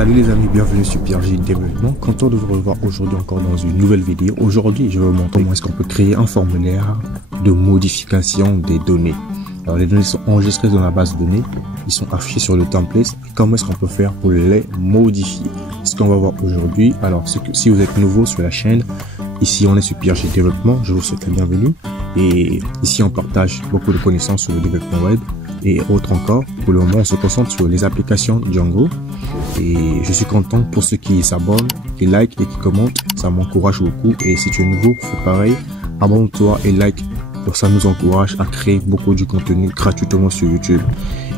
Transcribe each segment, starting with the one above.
Salut les amis, bienvenue sur PRJ Développement. Content de vous revoir aujourd'hui encore dans une nouvelle vidéo. Aujourd'hui, je vais vous montrer comment est-ce qu'on peut créer un formulaire de modification des données. Alors les données sont enregistrées dans la base de données, ils sont affichés sur le template. Et comment est-ce qu'on peut faire pour les modifier? C'est ce qu'on va voir aujourd'hui. Alors si vous êtes nouveau sur la chaîne, ici on est sur PRJ Développement, je vous souhaite la bienvenue. Et ici on partage beaucoup de connaissances sur le développement web et autres encore. Pour le moment, on se concentre sur les applications Django. Et je suis content pour ceux qui s'abonnent, qui like et qui commentent. Ça m'encourage beaucoup. Et si tu es nouveau, fais pareil. Abonne-toi et like. Pour ça, nous encourage à créer beaucoup de contenu gratuitement sur YouTube.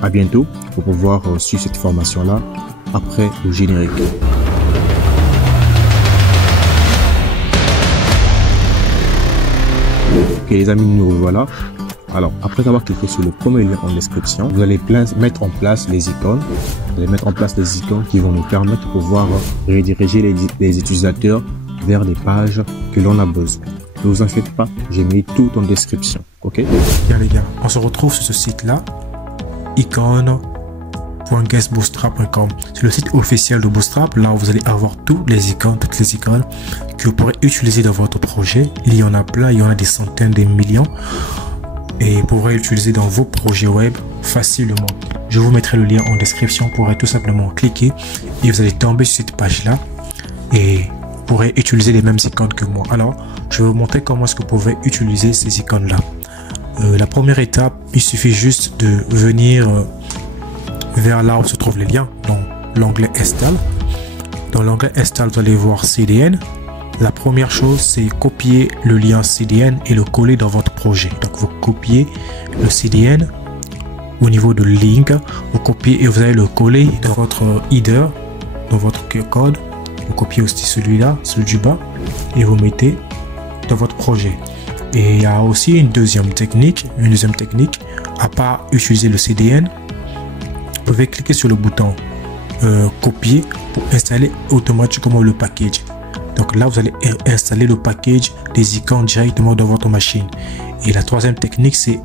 À bientôt pour pouvoir suivre cette formation-là après le générique. Ok les amis, nous revoilà. Alors, après avoir cliqué sur le premier lien en description, vous allez mettre en place les icônes. Vous allez mettre en place les icônes qui vont nous permettre de pouvoir rediriger les utilisateurs vers des pages que l'on a besoin. Ne vous en faites pas, j'ai mis tout en description. Ok? Bien les gars, on se retrouve sur ce site-là, icônes.guestbootstrap.com. C'est le site officiel de Bootstrap. Là où vous allez avoir toutes les icônes que vous pourrez utiliser dans votre projet. Il y en a plein, il y en a des centaines, des millions. Et vous pourrez l'utiliser dans vos projets web facilement. Je vous mettrai le lien en description. Vous pourrez tout simplement cliquer et vous allez tomber sur cette page là et vous pourrez utiliser les mêmes icônes que moi. Alors je vais vous montrer comment est-ce que vous pouvez utiliser ces icônes là. La première étape, il suffit juste de venir vers là où se trouvent les liens dans l'onglet install. Dans l'onglet install, vous allez voir CDN. La première chose, c'est copier le lien CDN et le coller dans votre projet. Donc, vous copiez le CDN au niveau de link, vous copiez et vous allez le coller dans votre header, dans votre code. Vous copiez aussi celui-là, celui du bas, et vous mettez dans votre projet. Et il y a aussi une deuxième technique, à part utiliser le CDN, vous pouvez cliquer sur le bouton copier pour installer automatiquement le package. Donc là, vous allez installer le package des icônes directement dans votre machine. Et la troisième technique, c'est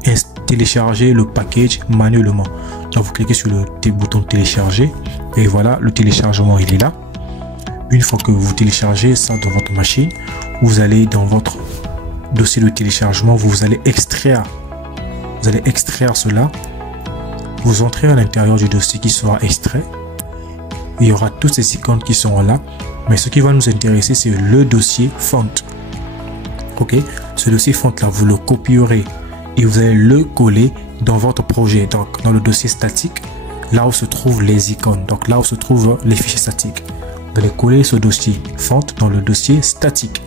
télécharger le package manuellement. Donc vous cliquez sur le bouton télécharger et voilà, le téléchargement il est là. Une fois que vous téléchargez ça dans votre machine, vous allez dans votre dossier de téléchargement, vous allez extraire cela. Vous entrez à l'intérieur du dossier qui sera extrait. Il y aura toutes ces icônes qui seront là. Mais ce qui va nous intéresser, c'est le dossier font. Ok, ce dossier font là, vous le copierez et vous allez le coller dans votre projet. Donc, dans le dossier statique, là où se trouvent les icônes. Donc, là où se trouvent les fichiers statiques. Vous allez coller ce dossier font dans le dossier statique.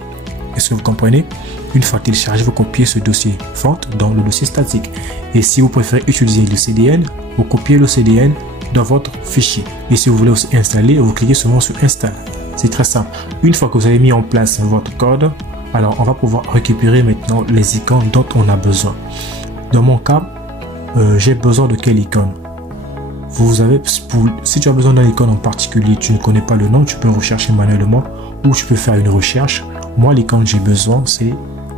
Est-ce que vous comprenez? Une fois téléchargé, vous copiez ce dossier font dans le dossier statique. Et si vous préférez utiliser le CDN, vous copiez le CDN dans votre fichier. Et si vous voulez aussi installer, vous cliquez seulement sur install. C'est très simple. Une fois que vous avez mis en place votre code, alors on va pouvoir récupérer maintenant les icônes dont on a besoin. Dans mon cas, j'ai besoin de quelle icône? Si tu as besoin d'une icône en particulier, tu ne connais pas le nom, tu peux rechercher manuellement ou tu peux faire une recherche. Moi, l'icône que j'ai besoin, c'est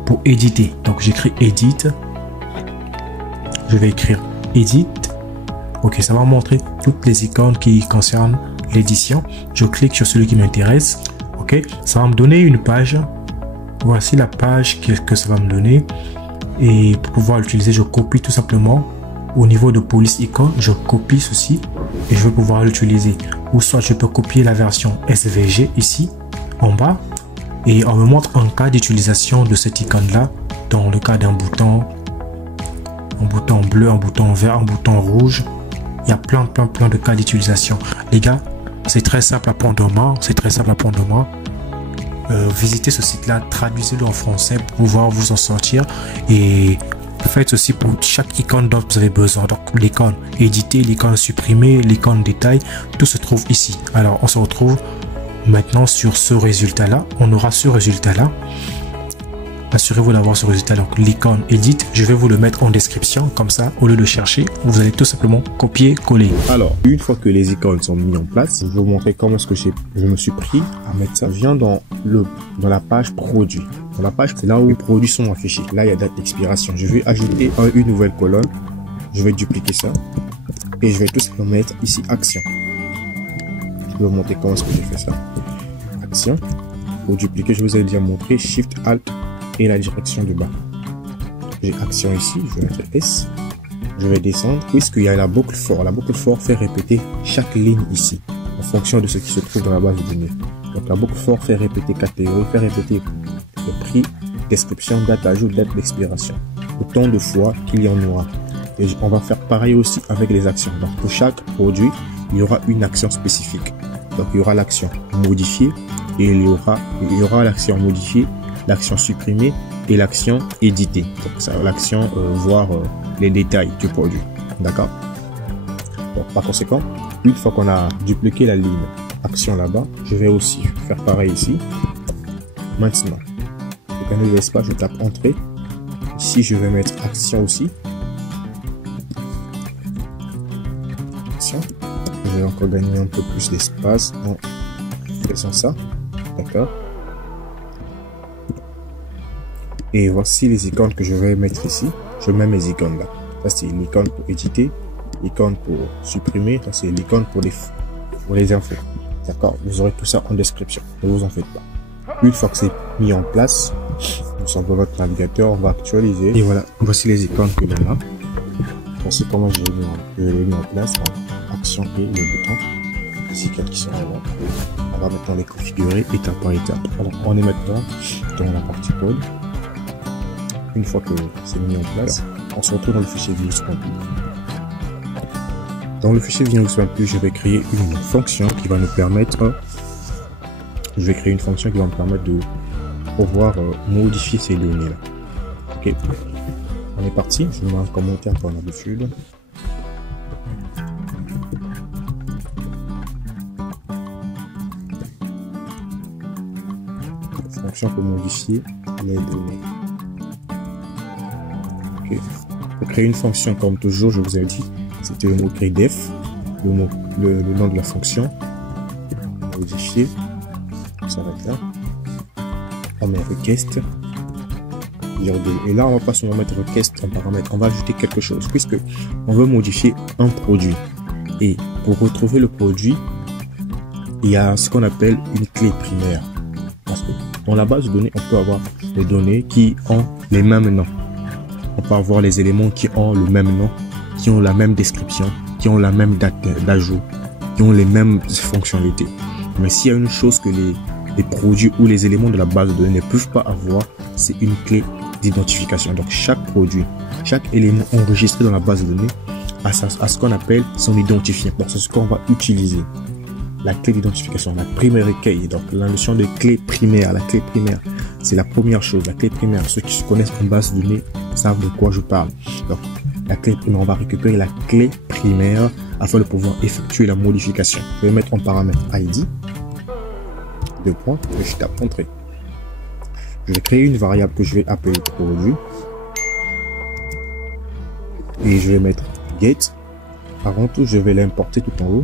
pour éditer. Donc j'écris edit. Je vais écrire edit. Ok, ça va montrer toutes les icônes qui concernent l'édition. Je clique sur celui qui m'intéresse. Ok, ça va me donner une page. Voici la page que ça va me donner. Et pour pouvoir l'utiliser, je copie tout simplement au niveau de police icône. Je copie ceci et je vais pouvoir l'utiliser. Ou soit je peux copier la version SVG ici en bas et on me montre un cas d'utilisation de cette icône là. Dans le cas d'un bouton, un bouton bleu, un bouton vert, un bouton rouge. Il y a plein de cas d'utilisation. Les gars, c'est très simple à prendre en main. Visitez ce site-là, traduisez-le en français pour pouvoir vous en sortir. Et faites ceci pour chaque icône dont vous avez besoin. Donc l'icône éditer, l'icône supprimer, l'icône détail, tout se trouve ici. Alors on se retrouve maintenant sur ce résultat-là. On aura ce résultat-là. Assurez-vous d'avoir ce résultat. Donc l'icône edit, je vais vous le mettre en description. Comme ça, au lieu de chercher, vous allez tout simplement copier, coller. Alors, une fois que les icônes sont mises en place, je vais vous montrer comment est-ce que je me suis pris à mettre ça. Je viens dans la page produit. Dans la page, c'est là où les produits sont affichés. Là, il y a date d'expiration. Je vais ajouter une nouvelle colonne. Je vais dupliquer ça. Et je vais tout simplement mettre ici action. Je vais vous montrer comment est-ce que j'ai fait ça. Action. Pour dupliquer, je vous ai déjà montré Shift Alt et la direction du bas. J'ai action ici, je vais mettre S. Je vais descendre puisqu'il y a la boucle for. La boucle for fait répéter chaque ligne ici en fonction de ce qui se trouve dans la base de données. Donc la boucle for fait répéter catégorie, fait répéter le prix, description, date d'ajout, date d'expiration. Autant de fois qu'il y en aura. Et on va faire pareil aussi avec les actions. Donc pour chaque produit, il y aura une action spécifique. Donc il y aura l'action modifier et il y aura l'action modifier, l'action supprimer et l'action éditer. Donc ça, l'action voir les détails du produit. D'accord? Donc par conséquent, une fois qu'on a dupliqué la ligne action là-bas, je vais aussi faire pareil ici. Maintenant, je connais l'espace, je tape entrée. Ici, je vais mettre action aussi. Action. Je vais encore gagner un peu plus d'espace en faisant ça. D'accord. Et voici les icônes que je vais mettre ici. Je mets mes icônes là. Ça, c'est l'icône pour éditer, l'icône pour supprimer. Ça, c'est l'icône pour les infos. D'accord. Vous aurez tout ça en description. Ne vous en faites pas. Une fois que c'est mis en place, nous sommes dans notre navigateur, on va actualiser. Et voilà, voici les icônes que l'on a. Voici comment je l'ai mis en place. Action et le bouton. Les icônes qui sont là. On va maintenant les configurer étape par étape. Alors, on est maintenant dans la partie code. Une fois que c'est mis en place, on se retrouve dans le fichier Vinux.py. Dans le fichier Vinux.py, je vais créer une fonction qui va nous permettre de pouvoir modifier ces données là. Ok, on est parti. Je mets un commentaire comme d'habitude. Fonction pour modifier les données. Ok, pour créer une fonction, comme toujours, je vous ai dit, c'était le mot-clé def, le nom de la fonction, modifier. Ça va être là. On met request. Et là, on va pas seulement mettre request en paramètre. On va ajouter quelque chose puisque on veut modifier un produit. Et pour retrouver le produit, il y a ce qu'on appelle une clé primaire. Parce que dans la base de données, on peut avoir des données qui ont les mêmes noms. On peut avoir les éléments qui ont le même nom, qui ont la même description, qui ont la même date d'ajout, qui ont les mêmes fonctionnalités. Mais s'il y a une chose que les produits ou les éléments de la base de données ne peuvent pas avoir, c'est une clé d'identification. Donc chaque produit, chaque élément enregistré dans la base de données a ce qu'on appelle son identifiant. Donc c'est ce qu'on va utiliser. La clé d'identification, la primary key. Donc la notion de clé primaire, la clé primaire, c'est la première chose. La clé primaire, ceux qui se connaissent en base de données savent de quoi je parle. Donc la clé primaire, on va récupérer la clé primaire afin de pouvoir effectuer la modification. Je vais mettre en paramètre ID. Deux points, et je tape entrée. Je vais créer une variable que je vais appeler produit. Et je vais mettre get. Avant tout, je vais l'importer tout en haut.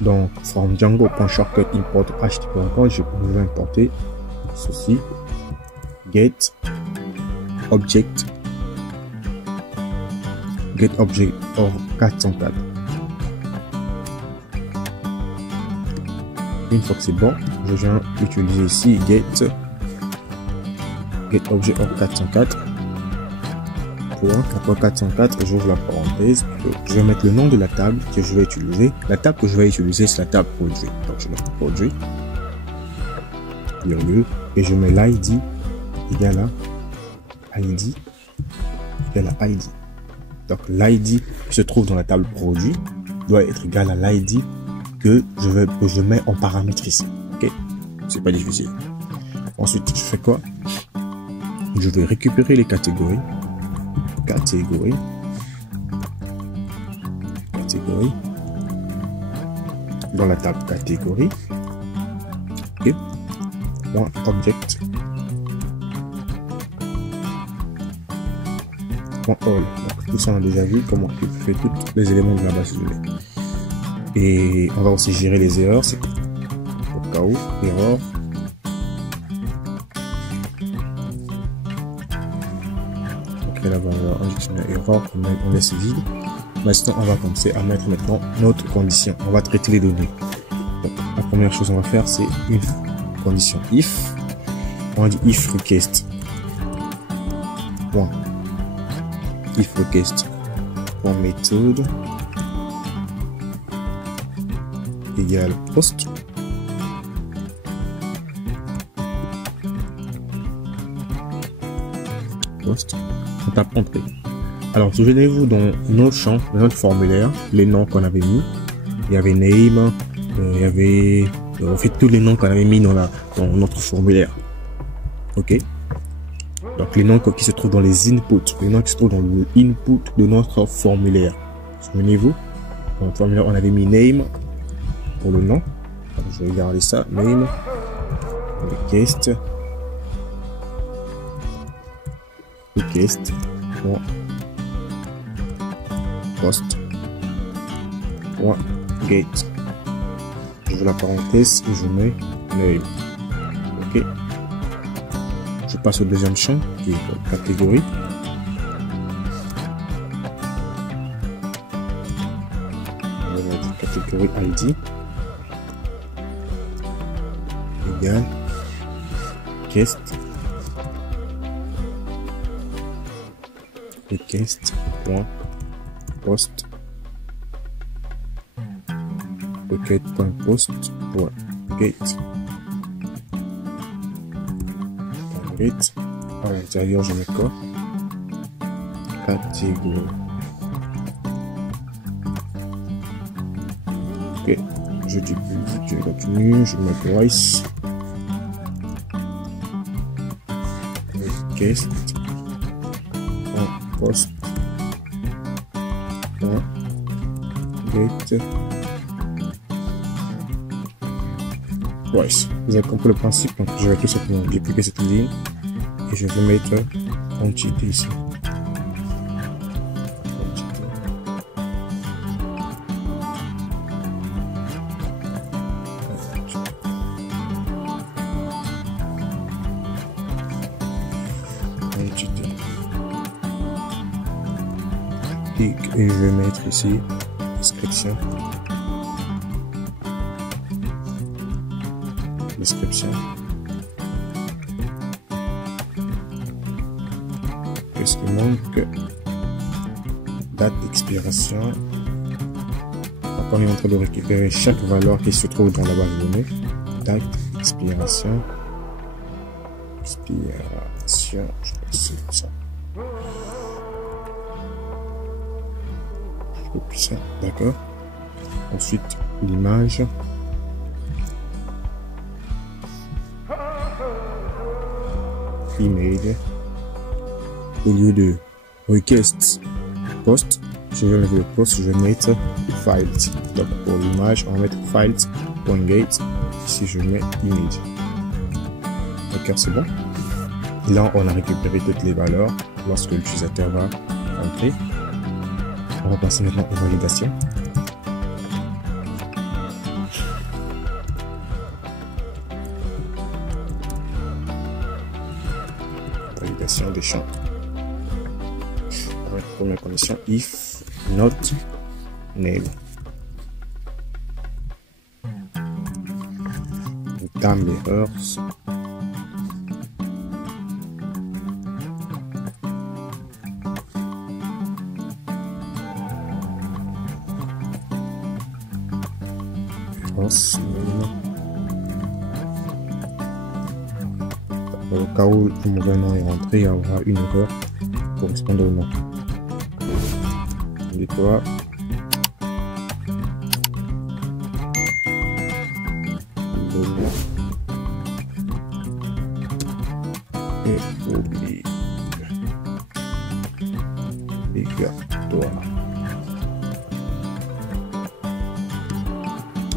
Donc, from Django.shortcut import HTTP, je vais importer ceci. Get object or 404. Une fois que c'est bon, je viens utiliser ici get object or 404. Après 404, j'ouvre la parenthèse. Je vais mettre le nom de la table que je vais utiliser. La table que je vais utiliser, c'est la table produit. Donc je mets produit, virgule, et je mets l'ID égale à ID égale à ID. Donc l'ID qui se trouve dans la table produit doit être égal à l'ID que je mets en paramètre ici. Ok, c'est pas difficile. Ensuite, je fais quoi? Je vais récupérer les catégories. Catégorie dans la table catégorie. Ok, object all. Tout ça on a déjà vu comment tu fais tous les éléments de la base de données. Et on va aussi gérer les erreurs, c'est au cas où erreur. La valeur en dictionnaire erreur, on laisse vide. Maintenant, on va commencer à mettre maintenant notre condition. On va traiter les données. Donc, la première chose qu'on va faire, c'est une condition if. On dit if request. Point. If request. Point méthode. Égale post. Post. On tape entrée. Alors, souvenez-vous dans nos champs, dans notre formulaire, les noms qu'on avait mis. Il y avait name, il y avait, en fait, tous les noms qu'on avait mis dans notre formulaire. Ok. Donc, les noms qui se trouvent dans les inputs, les noms qui se trouvent dans le input de notre formulaire. Souvenez-vous, dans notre formulaire, on avait mis name pour le nom. Alors, je vais regarder ça. Name, request, bon. Post. Gate. Je veux la parenthèse et je mets name. Ok. Je passe au deuxième champ qui est catégorie. Je vais mettre catégorie ID égale request. Post request.post.gate. À l'intérieur, je mets quoi? Catégorie. Ok, je continue, je mets price. Request. Gate. Price. Vous avez compris le principe, donc je vais tout simplement dupliquer cette ligne et je vais mettre quantité ici. Quantité. Et je vais mettre ici description. Qu'est-ce qui manque? Date d'expiration. Donc on est en train de récupérer chaque valeur qui se trouve dans la base de données. Date d'expiration. Je vais essayer ça. Je copie ça, d'accord. Ensuite l'image. Email. Au lieu de request post, je vais mettre le post, je vais mettre files. Donc pour l'image, on va mettre files.gate. Ici je mets image. D'accord, c'est bon. Là on a récupéré toutes les valeurs lorsque l'utilisateur va entrer. On va passer maintenant aux validations. Validation des champs. Avec première condition if not name. Time errors. Au cas où le mauvais nom est rentré, il y aura une erreur correspondant au nom. On dit quoi? Le nom est obligatoire.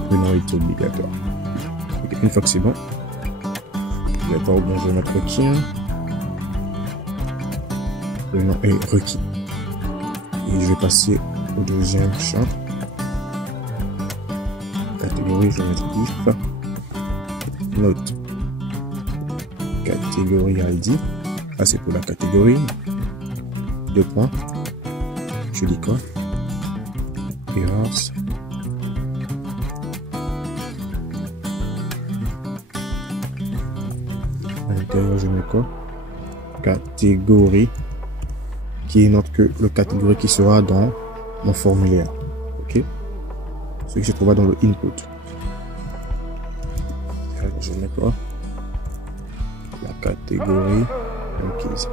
Le nom est obligatoire. Okay, une fois que c'est bon, d'accord, bon, je vais mettre requis. Le nom est requis. Et je vais passer au deuxième champ. Catégorie, je vais mettre if. Note. Catégorie ID. Ah, c'est pour la catégorie. Deux points. Je dis quoi? errors. À l'intérieur, je mets quoi? Catégorie, qui est notre que le catégorie qui sera dans mon formulaire. Ok, ce qui se trouvera dans le input. Alors, je mets quoi? La catégorie requise.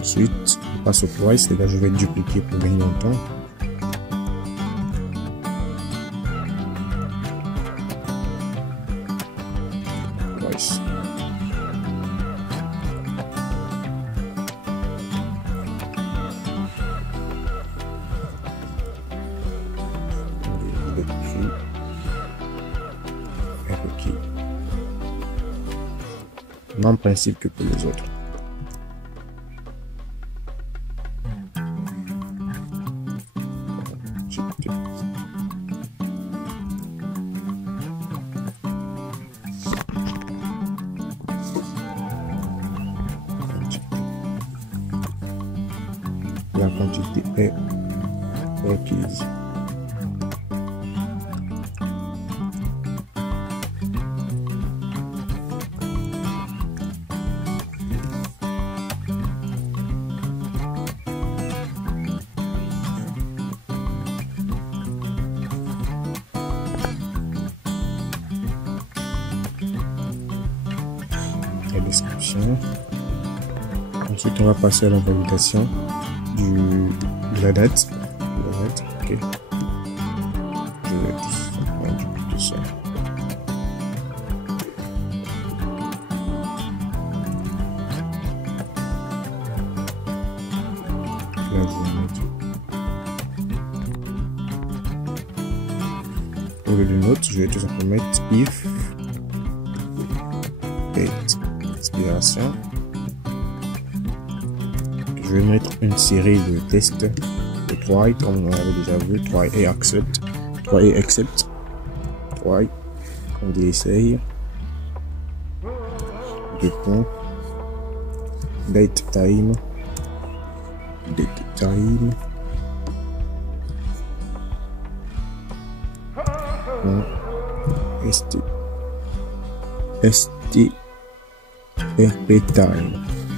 Ensuite, on passe au price, et là je vais dupliquer pour gagner en temps. Price. Le prix est requis. Même principe que pour les autres. La quantité est requise. La description. Ensuite, on va passer à la validation de la date. Ok. Je vais tout simplement dupliquer ça. Là, je vais mettre. Au lieu de note, je vais tout simplement mettre if date expiration. Je vais mettre une série de tests de try, comme on avait déjà vu, try et accept, try, on dit essaye, deux points, date time, strp time,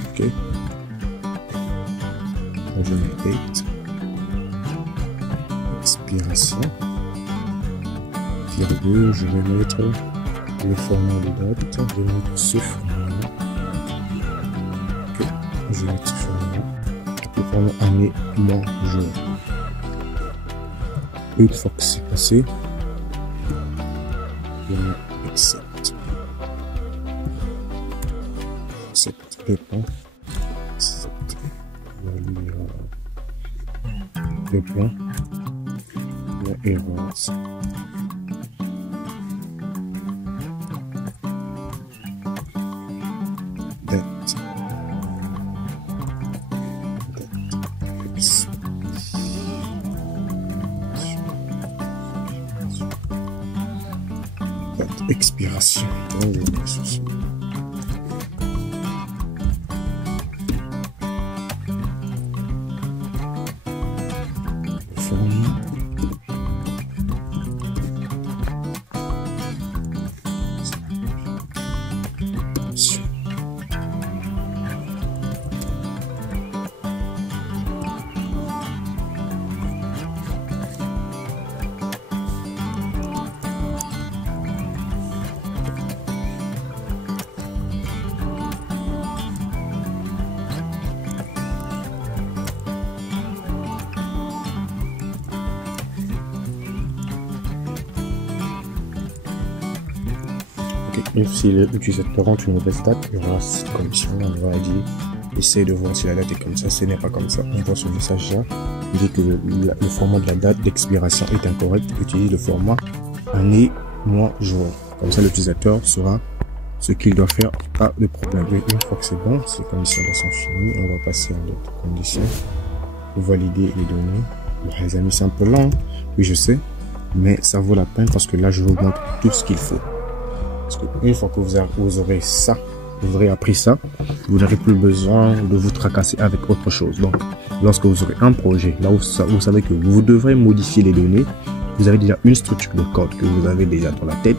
ok. Je mets date, expiration, virgule, je vais mettre le format de date, je vais mettre ce format, ok, je vais mettre ce format, le format année, mois, jour. Une fois que c'est passé, je mets accept, dépend. Le point, la erreur. Date. Date expiration. Et si l'utilisateur rentre une mauvaise date, il y aura cette condition, on va dire, essaye de voir si la date est comme ça, ce n'est pas comme ça. On voit ce message là, il dit que le format de la date d'expiration est incorrect, utilise le format année, mois, jour. Comme ça, l'utilisateur saura ce qu'il doit faire, pas de problème. Et une fois que c'est bon, ces conditions sont finies, on va passer à d'autres conditions pour valider les données. Bon, les amis, c'est un peu lent, oui je sais, mais ça vaut la peine parce que là, je vous montre tout ce qu'il faut. Parce qu'une fois que vous aurez ça, vous aurez appris ça, vous n'aurez plus besoin de vous tracasser avec autre chose. Donc, lorsque vous aurez un projet, là où vous savez que vous devrez modifier les données, vous avez déjà une structure de code que vous avez déjà dans la tête.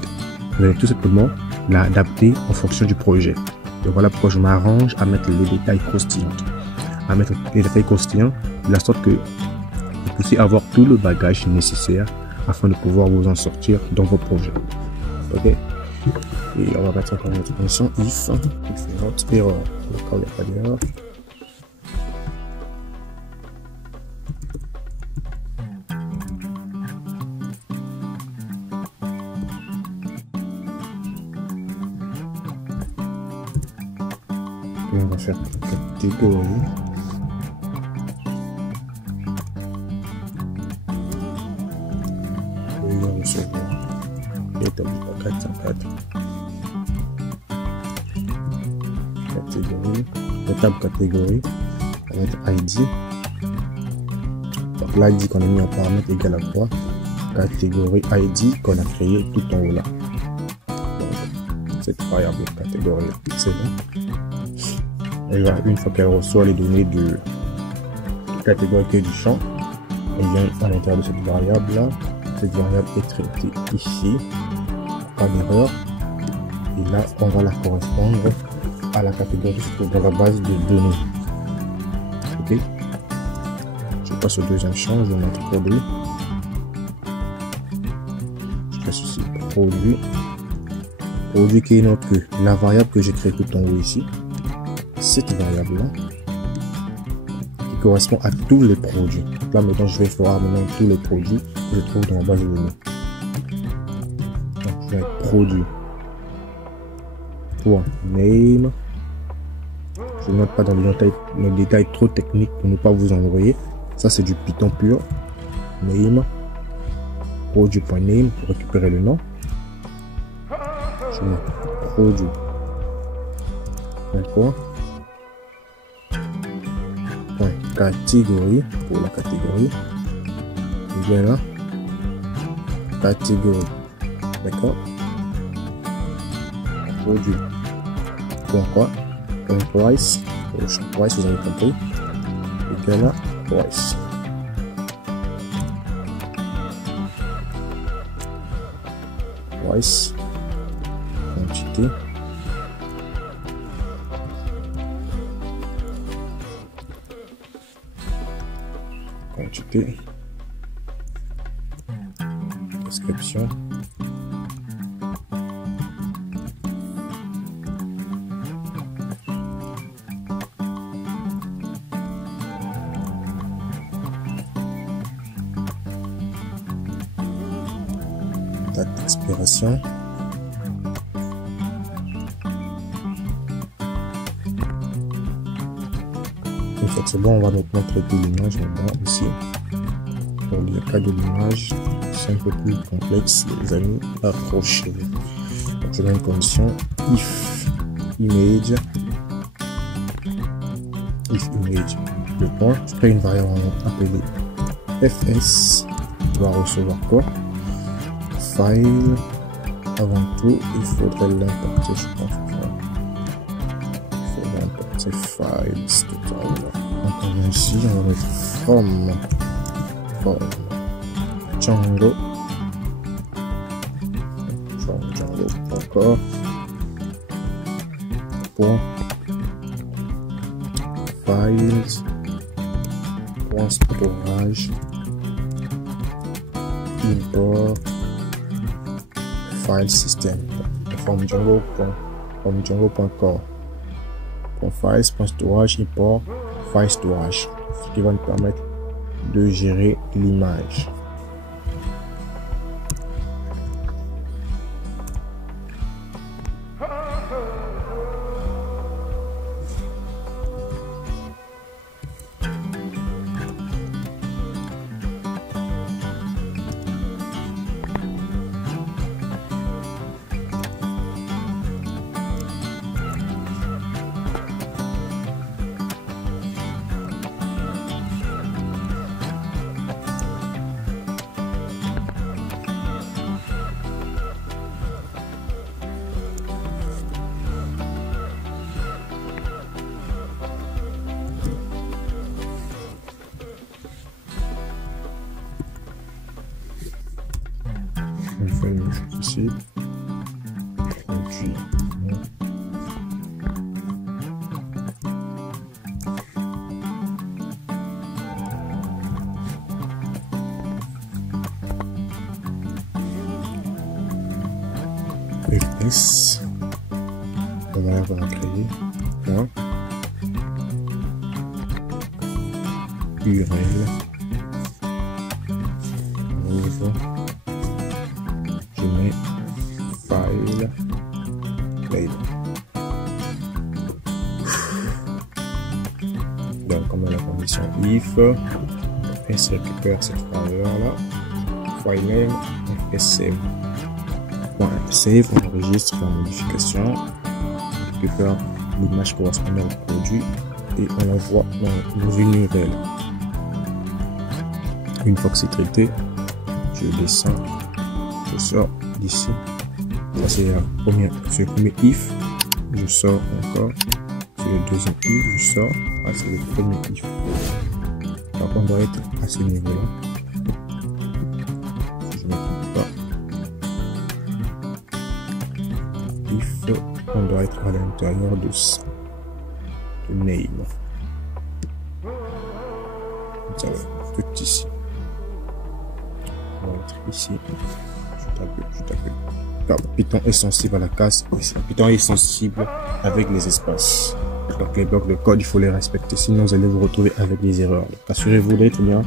Vous allez tout simplement l'adapter en fonction du projet. Donc voilà pourquoi je m'arrange à mettre les détails croustillants. À mettre les détails croustillants de la sorte que vous puissiez avoir tout le bagage nécessaire afin de pouvoir vous en sortir dans vos projets. Ok? Et on va mettre encore une autre condition, if not error. Au cas où il n'y a pas d'erreur. Et on va faire catégorie. Et on va recevoir établi à 404. Catégorie, étape catégorie, on va mettre ID. Donc l'ID qu'on a mis en paramètre égal à 3, catégorie ID qu'on a créé tout en haut là. Donc cette variable catégorie là, c'est là. Et là, une fois qu'elle reçoit les données de catégorie qui est du champ, elle vient à l'intérieur de cette variable là. Cette variable est traitée ici, pas d'erreur. Et là, on va la correspondre à la catégorie qui se trouve dans la base de données. Ok. Je passe au deuxième champ, je vais mettre produit. Je fais ceci, produit. Produit qui est notre que la variable que j'ai créée tout en haut ici. Cette variable là qui correspond à tous les produits. Donc là maintenant je vais voir maintenant tous les produits que je trouve dans la base de données. Donc je vais être produit. Name. Je ne note pas dans les détails trop techniques pour ne pas vous envoyer. Ça c'est du Python pur. Name. Produit.name pour récupérer le nom. Je mets produit. D'accord. Catégorie pour la catégorie. Et bien là. Catégorie. D'accord. Produit. Point price. Pour le champ price, vous avez compris. Et bien là. Price. Price. Quantité. Quantité. Description. Date d'expiration. Une fois que c'est bon, on va maintenant traiter l'image maintenant ici. Pour le cas de l'image, c'est un peu plus complexe, les amis, approchez-vous. Donc je mets une condition if image, le point, je crée une variable appelée fs, qui va recevoir quoi? File. Avant tout, il faudrait l'importer, je pense. Il faudrait importer files total. Donc on vient ici, on va mettre from Django. Django encore. Point files. Point storage. Import. File system. From Django.com. Files, storage, import, file storage. Ce qui va nous permettre de gérer l'image. fais une chose ici. Produit. FS. On va créer. Là. URL. Nouveau. Je mets file. Play. Donc, comme la condition if, FS récupère cette valeur là. File name, FS save. Save, on enregistre la modification, on récupère l'image correspondant au produit et on l'envoie dans une URL. Une fois que c'est traité, je descends, je sors d'ici. Ça c'est le premier if, je sors encore. C'est le deuxième if, je sors. Ah, c'est le premier if. Donc on doit être à ce niveau-là. On doit être à l'intérieur de ça, de name. Ça va être tout ici. On va être ici. Je tape. Car Python est sensible à la casse. Python est sensible avec les espaces. Donc les blocs de code, il faut les respecter. Sinon, vous allez vous retrouver avec des erreurs. Assurez-vous d'être bien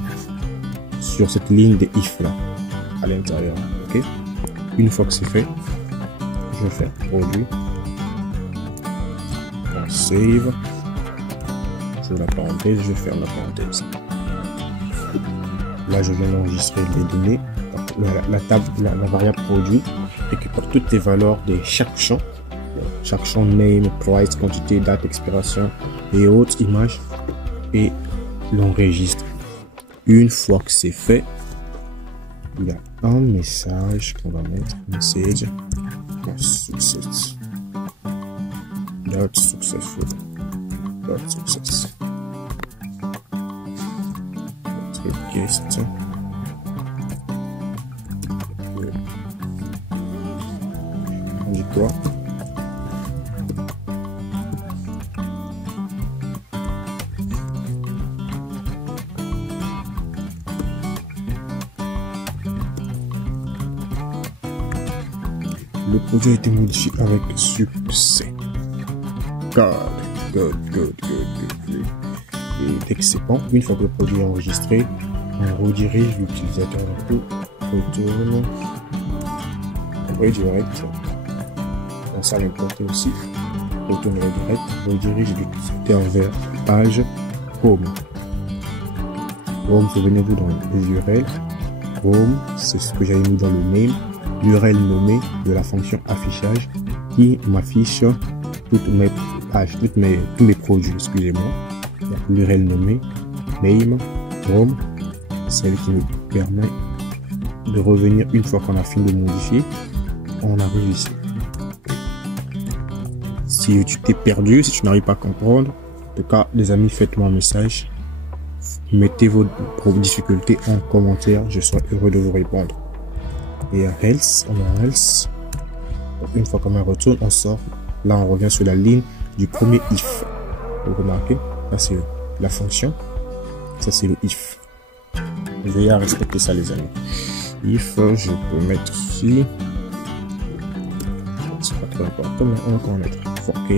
sur cette ligne des if là, à l'intérieur. Ok. Une fois que c'est fait, je vais faire produit. Save. Je vais la parenthèse, je vais faire la parenthèse. Là, je viens d'enregistrer les données. La variable produit récupère toutes les valeurs de chaque champ. Chaque champ, name, price, quantité, date, expiration et autres images. Et l'enregistre. Une fois que c'est fait, il y a un message qu'on va mettre. Message. Success. Not successful. Not success. Paste. On dit quoi? Le produit a été modifié avec succès. Good. Et dès que c'est bon, une fois que le produit est enregistré, on redirige l'utilisateur un peu, retourne, redirect. On ça l'importer aussi, retourne redirect, redirige l'utilisateur vers page home. Home, souvenez-vous dans les URL. Home, c'est ce que j'avais mis dans le name, l'URL nommée de la fonction affichage qui m'affiche toutes mes pages, tous mes produits, excusez-moi. L'URL nommée, name, home, celle qui me permet de revenir une fois qu'on a fini de modifier. On arrive ici. Si tu t'es perdu, si tu n'arrives pas à comprendre, en tout cas, les amis, faites-moi un message. Mettez vos difficultés en commentaire, je serai heureux de vous répondre. Et else, on a else. Une fois qu'on retourne, on sort. Là, on revient sur la ligne du premier if. Vous remarquez, là c'est la fonction, ça c'est le if. Veillez à respecter ça, les amis. If, je peux mettre ici. C'est pas très important, mais on va encore mettre OK.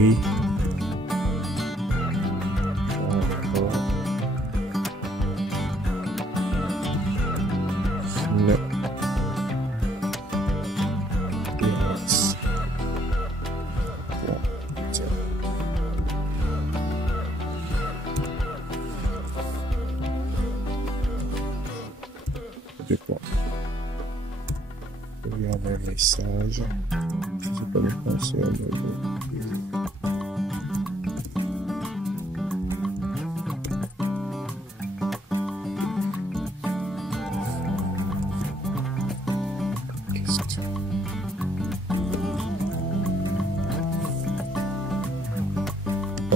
Il y a un message. Je sais pas le penser.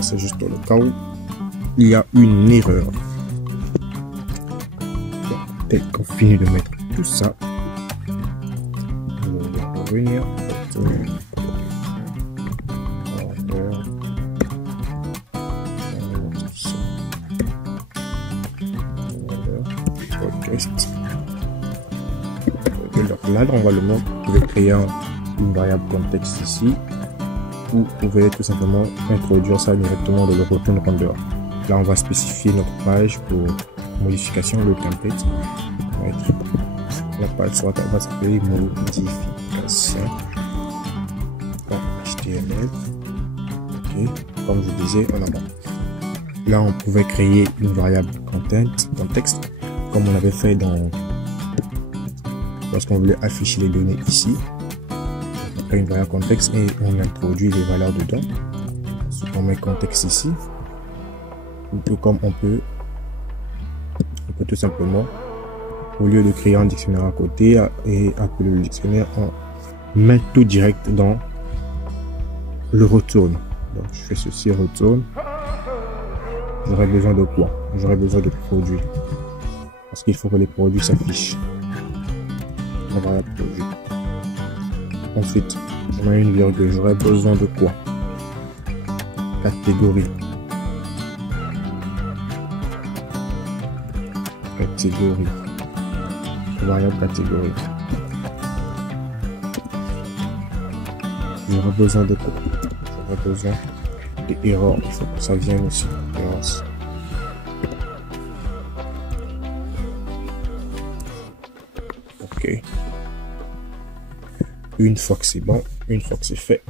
C'est juste dans le cas où il y a une erreur. Dès qu'on finit de mettre tout ça, on revenir. Podcast. Donc là, normalement, vous pouvez créer une variable contexte ici, ou vous pouvez tout simplement introduire ça directement dans le Return Render. Là, on va spécifier notre page pour modification, le template. La page va s'appeler modification HTML. Ok, comme je disais en avant. Là, on pouvait créer une variable contexte, comme on avait fait lorsqu'on voulait afficher les données ici. On crée une variable contexte et on introduit les valeurs dedans. On met contexte ici. Tout comme on peut tout simplement, au lieu de créer un dictionnaire à côté et appeler le dictionnaire, on met tout direct dans le return. Donc je fais ceci, return. J'aurais besoin de quoi? J'aurais besoin de produits. Parce qu'il faut que les produits s'affichent. On va la produit. Ensuite, on a une virgule. J'aurais besoin de quoi? Catégorie. Catégorie. Variable catégorie. J'aurais besoin de quoi? J'aurais besoin des erreurs. Il faut que ça vienne aussi. Errors. Ok. Une fois que c'est bon, une fois que c'est fait,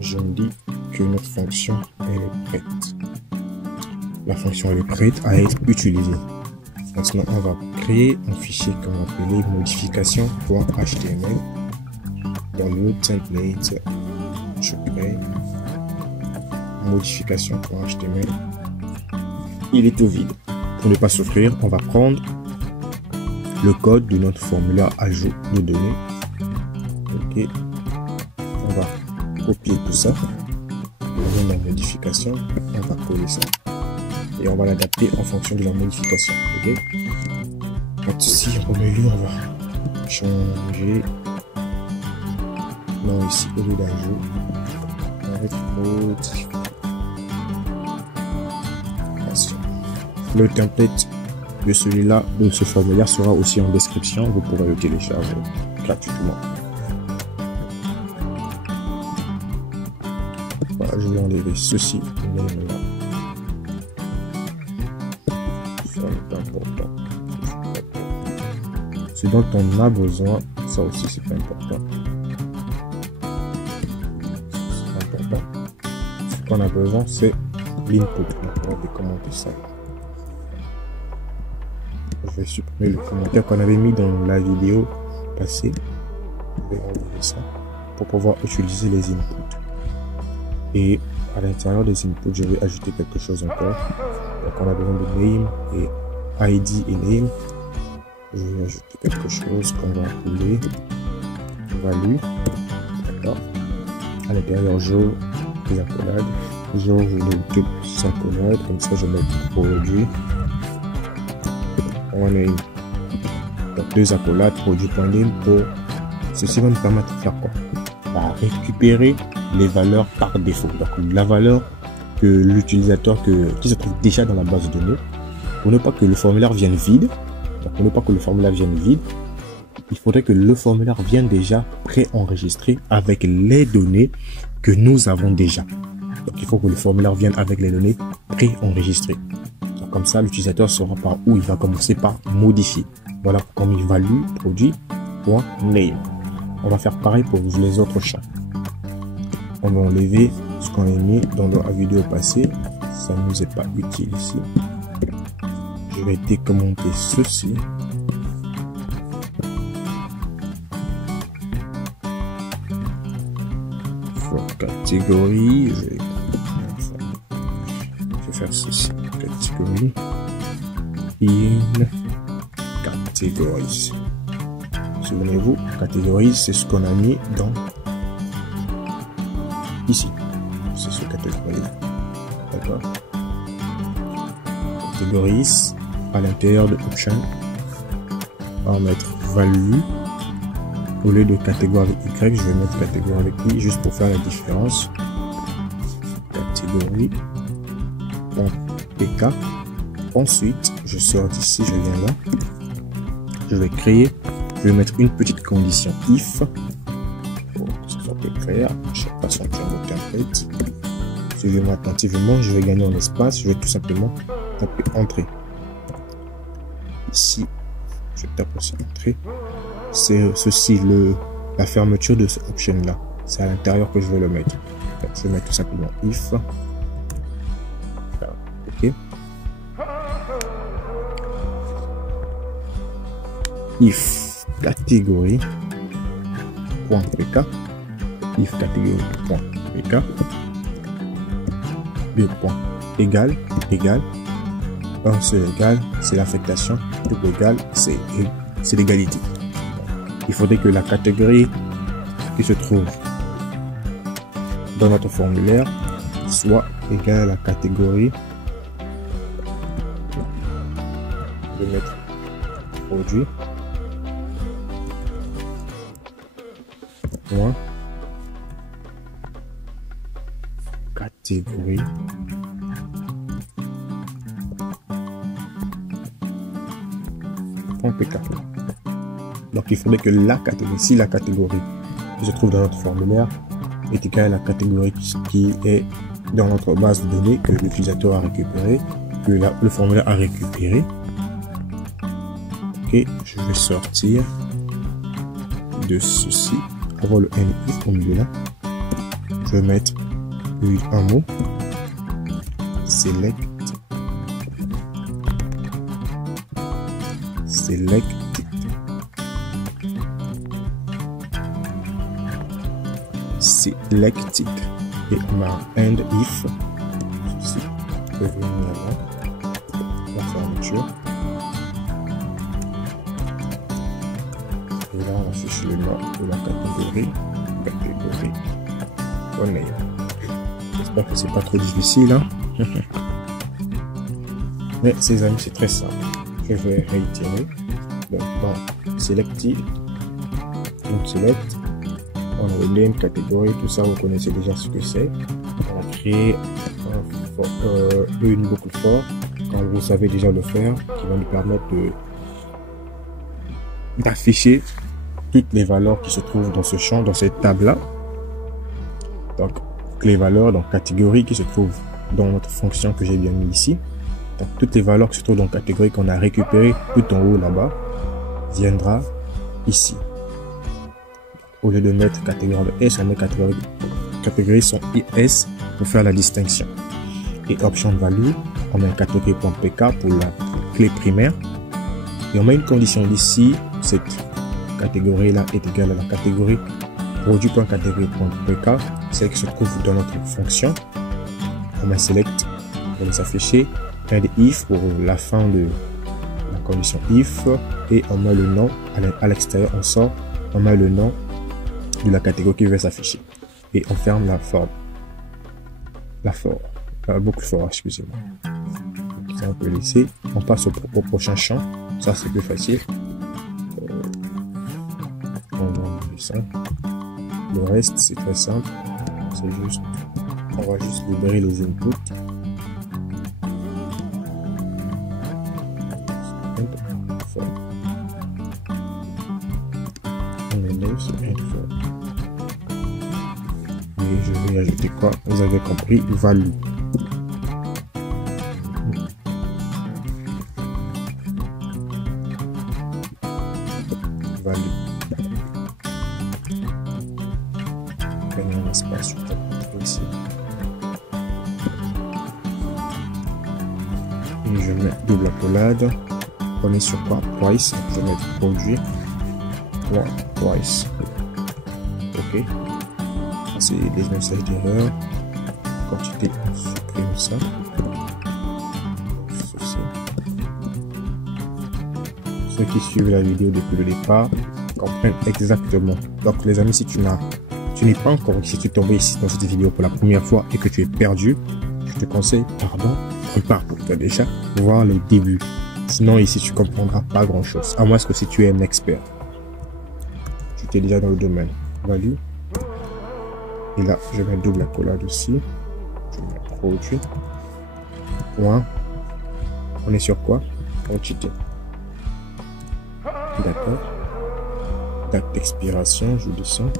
je me dis que notre fonction elle est prête. La fonction elle est prête à être utilisée. Maintenant, on va créer un fichier qu'on va appeler modification.html. Dans le template, je crée modification.html. Il est tout vide. Pour ne pas souffrir, on va prendre le code de notre formulaire ajout de données. Ok. On va copier tout ça. On va dans la modification. On va coller ça. Et on va l'adapter en fonction de la modification. Ok. Donc ici, au milieu, on va changer. Non, ici, au lieu d'ajout, on va mettre modification. Le template de celui-là, de ce formulaire sera aussi en description. Vous pourrez le télécharger gratuitement. Voilà, je vais enlever ceci. Important. Ce dont on a besoin, ça aussi c'est important. C'est important. Ce qu'on a besoin, c'est l'input. On va commenter ça. Je vais supprimer le commentaire qu'on avait mis dans la vidéo passée. Je vais enlever ça pour pouvoir utiliser les inputs. Et à l'intérieur des inputs, je vais ajouter quelque chose encore. Donc on a besoin de name et ID et name. Je vais ajouter quelque chose qu'on va appeler value. D'accord. À l'intérieur, j'ouvre les accolades. J'ouvre les deux accolades. Comme ça, je mets produit. On a une. Donc deux accolades, produit.name pour. Ceci va nous permettre de faire quoi? Va récupérer les valeurs par défaut. Donc la valeur que l'utilisateur qui se trouve déjà dans la base de données, pour ne pas que le formulaire vienne vide. Donc pour ne pas que le formulaire vienne vide, il faudrait que le formulaire vienne déjà pré-enregistré avec les données que nous avons déjà. Donc il faut que le formulaire vienne avec les données pré-enregistrées. Comme ça, l'utilisateur saura par où il va commencer par modifier. Voilà comme il value produit.name. On va faire pareil pour les autres champs. On va enlever ce qu'on a mis dans la vidéo passée. Ça ne nous est pas utile ici. Je vais décommenter ceci. Sur catégorie, je vais faire ceci. Catégorie. In categories. Souvenez-vous, catégorie, c'est ce qu'on a mis dans ici. C'est ce catégorie-là. D'accord. Catégories, à l'intérieur de option, on va mettre value Au lieu de catégorie avec Y, je vais mettre catégorie avec I juste pour faire la différence. Catégorie .pk. Ensuite, je sors d'ici, je viens là. Je vais créer, je vais mettre une petite condition if pour que ce soit plus clair. Chaque façon que je template. Suivez-moi attentivement, je vais gagner en espace. Je vais tout simplement taper entrée. Ici, je tape aussi entrée. C'est ceci la fermeture de ce option là. C'est à l'intérieur que je vais le mettre. Je vais mettre tout simplement if. Ok. If catégorie .pk, if catégorie .pk, deux points égal, un seul égal, c'est l'affectation, double égal, c'est l'égalité. Il faudrait que la catégorie qui se trouve dans notre formulaire soit égale à la catégorie. Je vais mettre produit. Point catégorie .pk. Donc il faudrait que la catégorie, si la catégorie qui se trouve dans notre formulaire est égale à la catégorie qui est dans notre base de données que l'utilisateur a récupéré, que le formulaire a récupéré. Ok, je vais sortir de ceci, avoir le NI au milieu là. Je vais mettre un mot, select selected et ma end if ceci peut venir là, la fermeture et là on affiche le nom de la catégorie on est. J'espère que c'est pas trop difficile hein? Mais ces amis c'est très simple. Je vais réitérer. Donc dans selected, donc select, on a le name, catégorie, tout ça vous connaissez déjà ce que c'est. On va créer une boucle for quand vous savez déjà le faire, qui va nous permettre d'afficher toutes les valeurs qui se trouvent dans ce champ, dans cette table là. Donc les valeurs dans catégorie qui se trouvent dans notre fonction que j'ai bien mis ici. Donc toutes les valeurs qui se trouvent dans catégorie qu'on a récupérées tout en haut là-bas viendra ici. Au lieu de mettre catégorie S, on met catégorie sont IS pour faire la distinction. Et option value, on met catégorie.pk pour la clé primaire. Et on met une condition d'ici, cette catégorie là est égale à la catégorie produit.catégorie.pk, celle qui se trouve dans notre fonction. On met select pour les afficher, un des if pour la fin de la condition if, et on met le nom à l'extérieur, on sort, on met le nom de la catégorie qui va s'afficher et on ferme la boucle for, excusez-moi. Ça on peut laisser, on passe au prochain champ, ça c'est plus facile. Le reste c'est très simple, c'est juste, on va juste libérer les inputs. Et je vais ajouter quoi? Vous avez compris, value. Value. Gagner un espace sur ta contrôle ici. Et je mets double accolade. On est sur quoi? Price. Je vais mettre produit. Price. Ok. C'est les messages d'erreur. Quantité, on supprime ça. Ceci. Ceux qui suivent la vidéo depuis le départ comprennent exactement. Donc les amis, si tu n'es pas encore, si tu es tombé ici dans cette vidéo pour la première fois et que tu es perdu, je te conseille, prépare pour toi déjà, voir le début. Sinon ici tu comprendras pas grand chose. À moins que si tu es un expert. était déjà dans le domaine. Value. Et là, je mets double accolade aussi. Je mets produit. Point. On est sur quoi? Quantité. D'accord. Date d'expiration, je descends.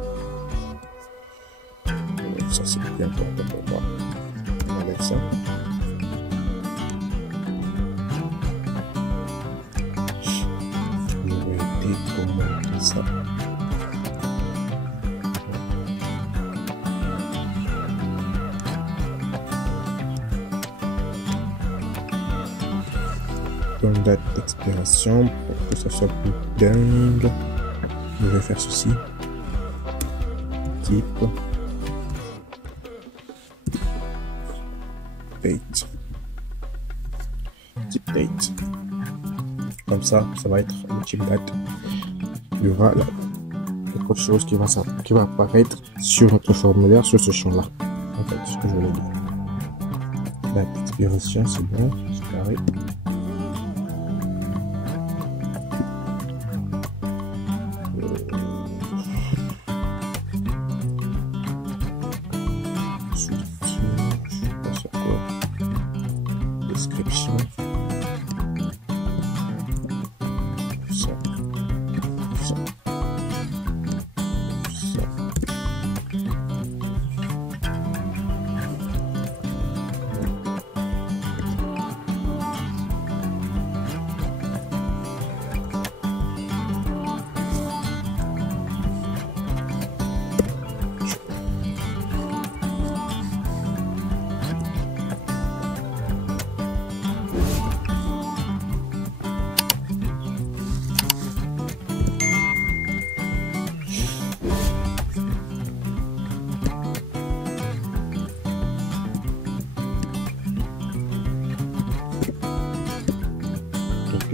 Ça, c'est bien important pour moi. On enlève ça. Je vais décommander ça. Comme date d'expiration, pour que ça soit plus dingue, je vais faire ceci. Type. Date. Type date. Comme ça va être le type date. Il y aura là, quelque chose qui va apparaître sur notre formulaire, sur ce champ-là. En fait, ce que je voulais dire. Date d'expiration, c'est bon, c'est carré. Description. Ça.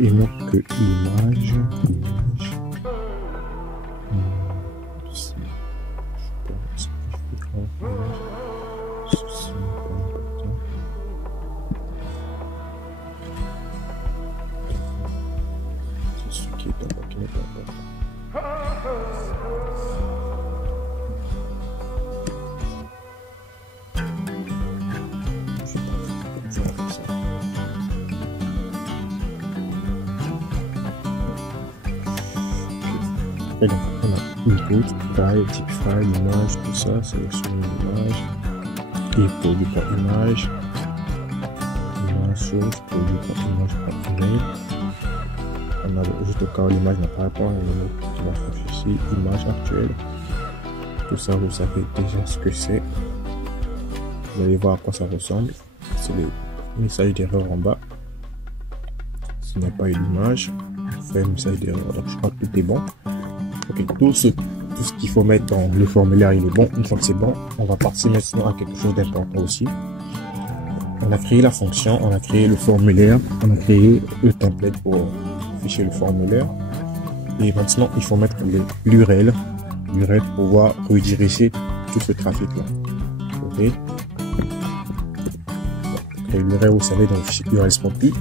Il manque que l'image. C'est ce qui est important, qui n'est pas important. Je vais faire ça. Et donc, on a input, file, type file, image, tout ça, sélectionner l'image, et produit par image, image source, produit par image par email. On a juste au cas où l'image n'apparaît pas, on a qui va faire ici, image actuelle. Tout ça, vous savez déjà ce que c'est. Vous allez voir à quoi ça ressemble. C'est le message d'erreur en bas. S'il n'y a pas eu d'image, on fait un message d'erreur. Donc, je crois que tout est bon. Ok, tout ce qu'il faut mettre dans le formulaire, il est bon. Une fois que c'est bon, on va passer maintenant à quelque chose d'important aussi. On a créé la fonction, on a créé le formulaire, on a créé le template pour afficher le formulaire. Et maintenant, il faut mettre l'URL pour pouvoir rediriger tout ce trafic-là. Ok. L'URL, vous savez, dans le fichier URL.py,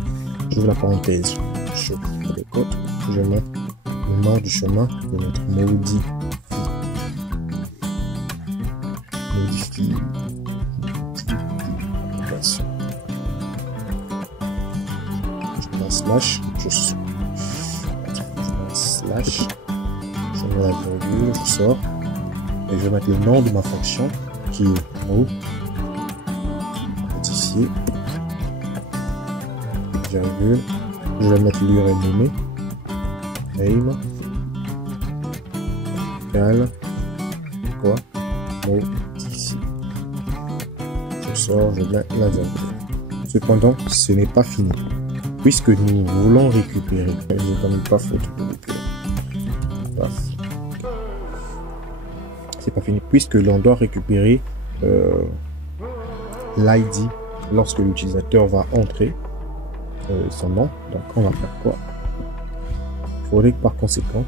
j'ouvre la parenthèse, je cote, je mets le nom du chemin de notre modification. Je mets un slash, je mets la virgule, je sors, et je vais mettre le nom de ma fonction qui est en haut, modifier, virgule, je vais mettre l'URL nommée, name, égale, quoi, modifier. Je sors, je mets la virgule. Cependant, ce n'est pas fini. Puisque nous voulons récupérer, je n'ai quand même pas faute. C'est pas fini, puisque l'on doit récupérer l'ID lorsque l'utilisateur va entrer son nom. Donc on va faire quoi? Il faudrait que par conséquent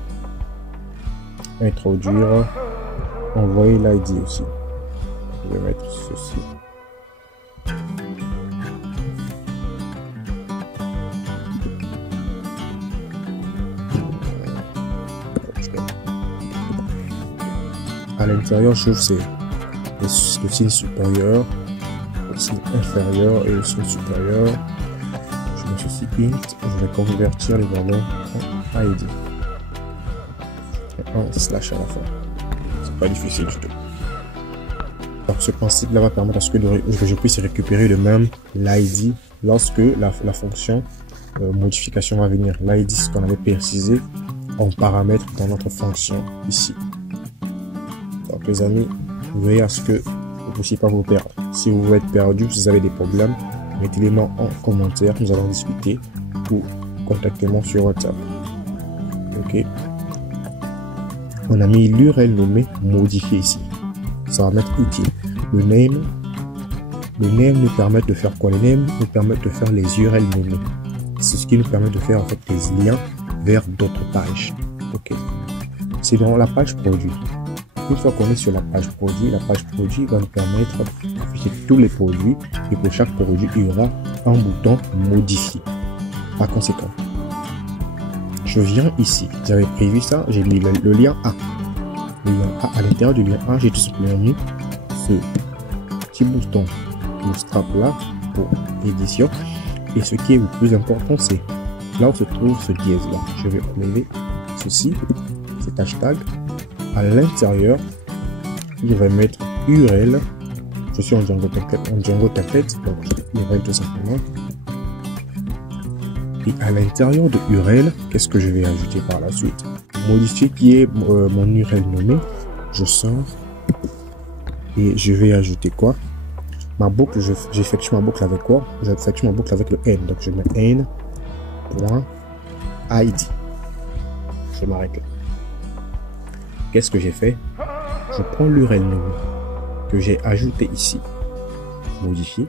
introduire, envoyer l'ID aussi. Je vais mettre ceci. À l'intérieur, je trouve le signe supérieur, le signe inférieur et le signe supérieur. Je mets ceci int, je vais convertir les valeurs en id. Et en slash à la fin. C'est pas difficile du tout. Donc ce principe-là va permettre à ce que je puisse récupérer le même l'id lorsque la fonction modification va venir. L'id, c'est ce qu'on avait précisé en paramètre dans notre fonction ici. Donc les amis, veillez à ce que vous ne puissiez pas vous perdre. Si vous êtes perdu, si vous avez des problèmes, mettez-les-moi en commentaire, nous allons discuter ou contactez-moi sur WhatsApp. Ok. On a mis l'URL nommé modifié ici. Ça va mettre utile. Le name nous permet de faire quoi? Le name nous permet de faire les URL nommés. C'est ce qui nous permet de faire en fait des liens vers d'autres pages. Ok. C'est dans la page produit. Une fois qu'on est sur la page produit va nous permettre d'afficher tous les produits et pour chaque produit, il y aura un bouton modifier. Par conséquent, je viens ici. J'avais prévu ça, j'ai mis le lien A. Le lien A, à l'intérieur du lien A, j'ai tout simplement mis ce petit bouton Bootstrap là pour édition. Et ce qui est le plus important, c'est là où se trouve ce dièse là. Je vais enlever ceci, cet hashtag. À l'intérieur, je vais mettre URL. Je suis en Django Template, donc URL tout simplement. Et à l'intérieur de URL, qu'est-ce que je vais ajouter par la suite? Modifier qui est mon URL nommé. Je sors et je vais ajouter quoi? Ma boucle, j'effectue ma boucle avec quoi? J'effectue ma boucle avec le n. Donc je mets n.id. Je m'arrête là. Qu'est-ce que j'ai fait? Je prends l'URL nommé que j'ai ajouté ici, modifier.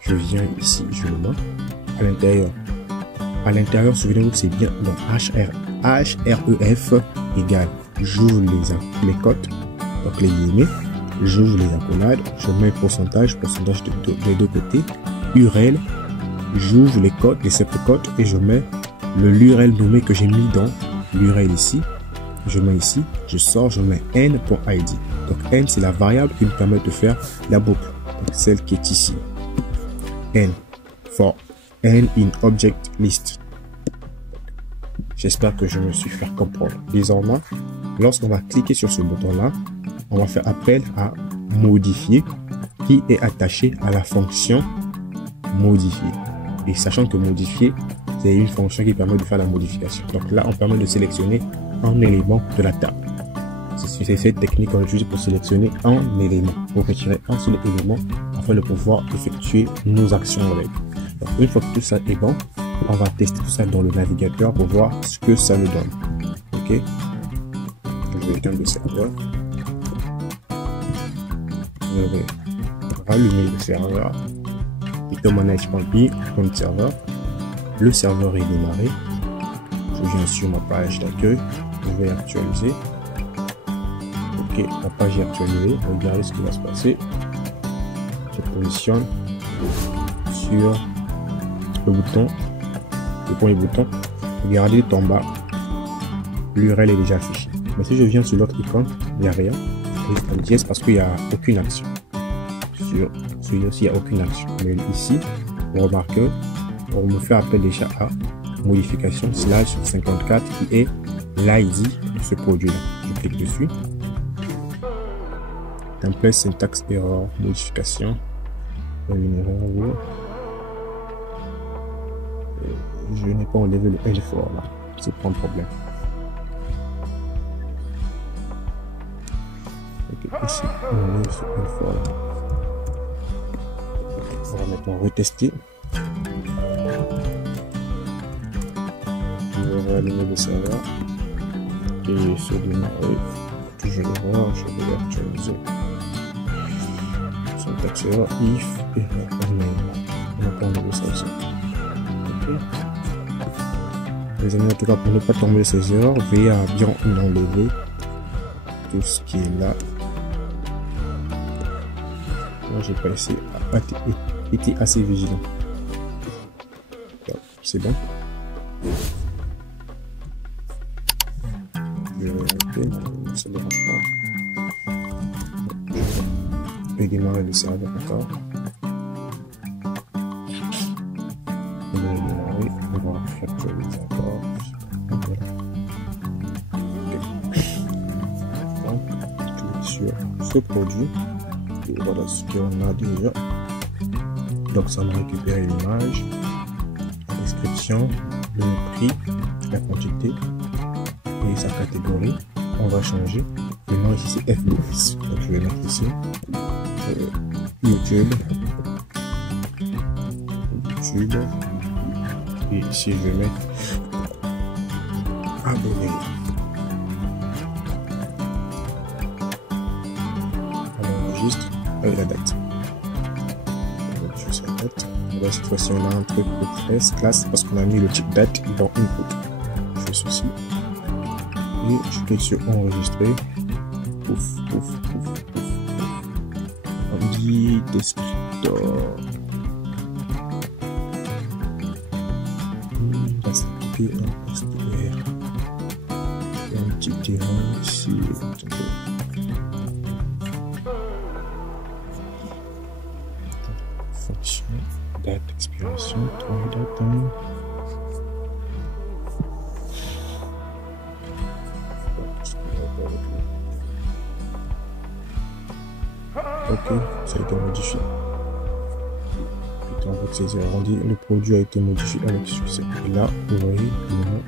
Je viens ici, je le mets à l'intérieur. À l'intérieur, souvenez-vous que c'est bien donc href égale, j'ouvre les cotes, donc les guillemets, j'ouvre les accolades, je mets pourcentage des deux côtés, URL, j'ouvre les cotes, les cotes et je mets l'URL nommé que j'ai mis dans l'URL ici. Je mets ici, je sors, je mets n.id. Donc n, c'est la variable qui nous permet de faire la boucle. Donc celle qui est ici. N for n in object list. J'espère que je me suis fait comprendre. Désormais, lorsqu'on va cliquer sur ce bouton-là, on va faire appel à modifier qui est attaché à la fonction modifier. Et sachant que modifier, c'est une fonction qui permet de faire la modification. Donc là, on permet de sélectionner un élément de la table. C'est cette technique qu'on utilise pour sélectionner un élément, pour retirer un seul élément afin de pouvoir effectuer nos actions avec. Donc une fois que tout ça est bon, on va tester tout ça dans le navigateur pour voir ce que ça nous donne. Ok, je vais éteindre le serveur. Je vais rallumer le serveur. Python manage.py comme serveur. Le serveur est démarré. Je viens sur ma page d'accueil. Je vais actualiser. Ok, la page est actualisée. Regardez ce qui va se passer. Je positionne sur le bouton, le premier bouton. Regardez en bas, l'URL est déjà affichée. Mais si je viens sur l'autre icône, il n'y a rien. Un dièse parce qu'il n'y a aucune action. Sur celui-ci, il n'y a aucune action. Mais ici, vous remarquez, on me fait appel déjà à modification /54 qui est l'ID de ce produit-là. Je clique dessus. Template syntaxe error modification. Une erreur. Je n'ai pas enlevé le L4 là. C'est pas un problème. Ok, ici, on enlève ce L4 là. On va maintenant retester. Je vais allumer le serveur et se démarrer. Toujours l'erreur, je vais actualiser. Syntaxe error, if et on va pas enlever ça aussi. Ok. Les amis, en tout cas, pour ne pas tomber ces erreurs, veillez à bien enlever tout ce qui est là. Moi, j'ai pas été assez vigilant. C'est bon. Je vais arrêter, ça ne dérange pas. démarrer le serveur encore. Vous allez démarrer, on va actualiser encore. Voilà. Okay. Donc, clique sur ce produit. Et voilà ce qu'on a déjà. Donc, ça me récupère l'image, la description, le prix, la quantité et sa catégorie. On va changer. Le nom ici c'est FBS. Donc, je vais mettre ici YouTube. Et ici, je vais mettre abonné. On enregistre avec la date. Sur sa date. Là, cette fois-ci, on a un truc de classe parce qu'on a mis le type date dans input. Je fais ceci. Et je clique sur enregistrer. Pouf, pouf, pouf, pouf. On dit descriptor. Un STR. Un petit terrain ici. Fonction, date d'expiration, 3 dates. Ok, ça a été modifié. Putain, avec ces arrondis, le produit a été modifié avec succès. Et là, vous voyez le nom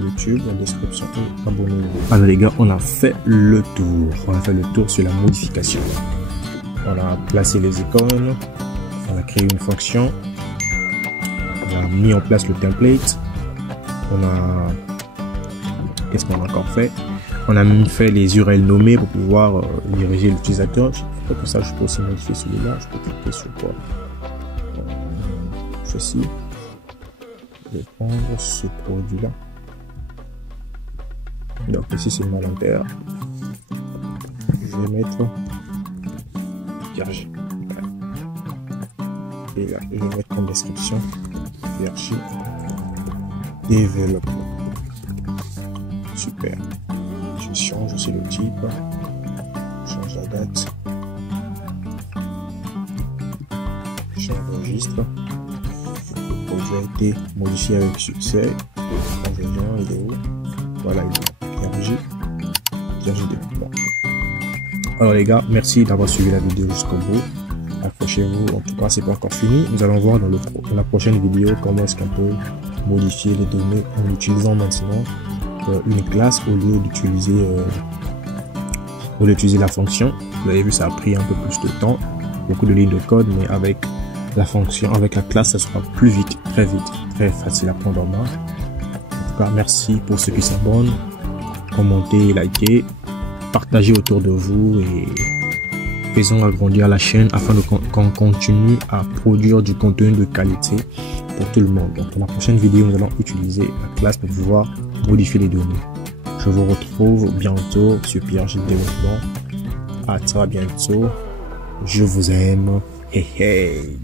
YouTube, la description et abonnez-vous. Alors les gars, on a fait le tour. On a fait le tour sur la modification. On a placé les icônes. On a créé une fonction. On a mis en place le template. On a... Qu'est-ce qu'on a encore fait? On a même fait les URL nommés pour pouvoir diriger l'utilisateur. Pour ça, je peux aussi modifier celui-là. Je peux cliquer sur quoi? Ceci. Je vais prendre ce produit-là. Donc ici, c'est le malinter. Je vais mettre Vierge. Et là, je vais mettre comme description Vierge développement. Super. Je change aussi le type. Je change la date. J'enregistre. Le produit a été modifié avec succès. Ingénieur, il est où? Voilà, il est Vierge développement. Alors les gars, merci d'avoir suivi la vidéo jusqu'au bout. Accrochez-vous, en tout cas c'est pas encore fini. Nous allons voir dans la prochaine vidéo comment est-ce qu'on peut modifier les données en utilisant maintenant une classe au lieu d'utiliser la fonction. Vous avez vu, ça a pris un peu plus de temps, beaucoup de lignes de code, mais avec la fonction, avec la classe, ça sera plus vite, très facile à prendre en main. En tout cas, merci pour ceux qui s'abonnent, commentez, likez, partagez autour de vous et faisons agrandir la chaîne afin qu'on continue à produire du contenu de qualité pour tout le monde. Donc dans la prochaine vidéo, nous allons utiliser la classe pour pouvoir modifier les données. Je vous retrouve bientôt sur Vierge Développement. À très bientôt. Je vous aime. Hey hey.